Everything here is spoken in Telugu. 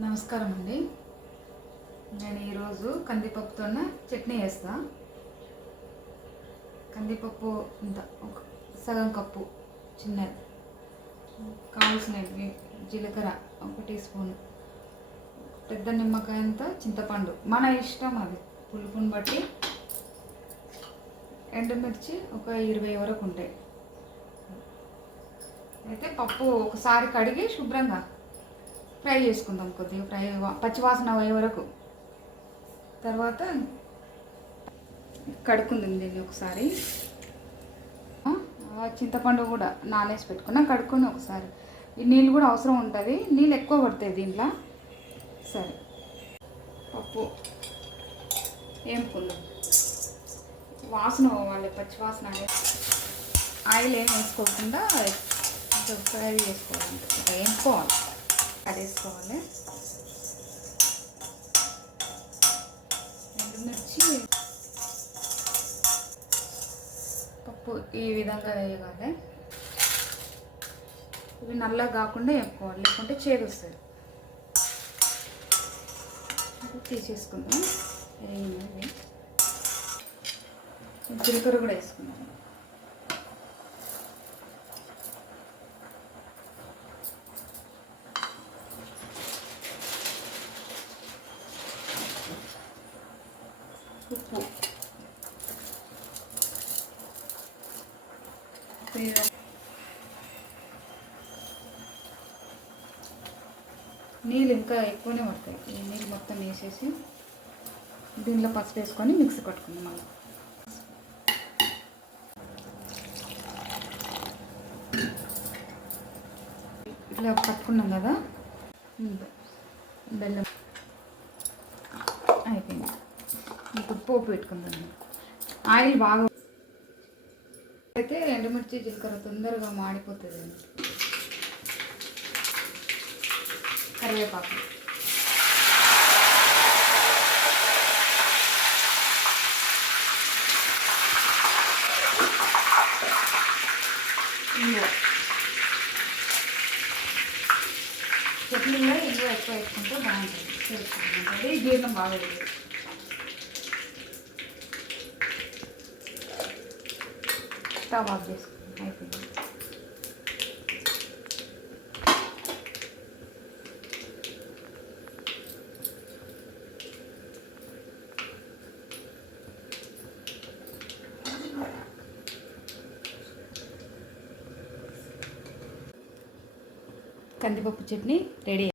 నమస్కారం అండి నేను ఈరోజు కందిపప్పుతో చట్నీ వేస్తా కందిపప్పు ఇంత ఒక సగం కప్పు చిన్నది. కావాల్సినవి జీలకర్ర ఒక టీ స్పూన్. పెద్ద నిమ్మకాయ అంత చింతపండు. మన ఇష్టం అది. పులుపుని బట్టి ఎండుమిర్చి ఒక ఇరవై వరకు ఉంటాయి. అయితే పప్పు ఒకసారి కడిగి శుభ్రంగా ఫ్రై చేసుకుందాం కొద్దిగా ఫ్రై పచ్చివాసన అయ్యే వరకు. తర్వాత కడుక్కుందాం దీన్ని ఒకసారి. చింతపండు కూడా నానేసి పెట్టుకున్నా. కడుక్కొని ఒకసారి. ఈ నీళ్ళు కూడా అవసరం ఉంటుంది. నీళ్ళు ఎక్కువ పడతాయి దీంట్లో. సరే. పప్పు వేపుకుందాం. వాసన పోవాలి పచ్చి వాసన ఆయిల్ ఏం వేసుకోకుండా ఫ్రై చేసుకోవాలి. ఏం వేసుకోవాలి అది వేసుకోవాలి ఎండుమిర్చి పప్పు ఈ విధంగా వేయగాలి ఇవి నల్లగా కాకుండా వేపుకోవాలి లేకుంటే చేదు వస్తుంది తీసేసుకుందాం. వేయండి జీలకర్ర కూడా వేసుకుందాం. ఉప్పు నీళ్ళు ఇంకా ఎక్కువనే పడతాయి. ఈ నీళ్ళు మొత్తం వేసేసి దీనిలో పసుపు వేసుకొని మిక్సీ పట్టుకుందాం మళ్ళీ. ఇట్లా పట్టుకున్నాం కదా. బెల్లం అయిపోయింది ఇప్పుడు పోపు పెట్టుకుందాం. ఆయిల్ బాగా అయితే ఎండుమిర్చి జీలకర్ర తొందరగా మాడిపోతుంది. కరివేపాకు. ఇంగువ కూడా ఎక్కువ ఎక్కువ వేసుకుంటే బాగుంటుంది. బాగుంటుంది జీర్ణం బాగా స్టవ్ ఆఫ్ చేసుకుంటాం అయిపోయింది కందిపప్పు చట్నీ రెడీ.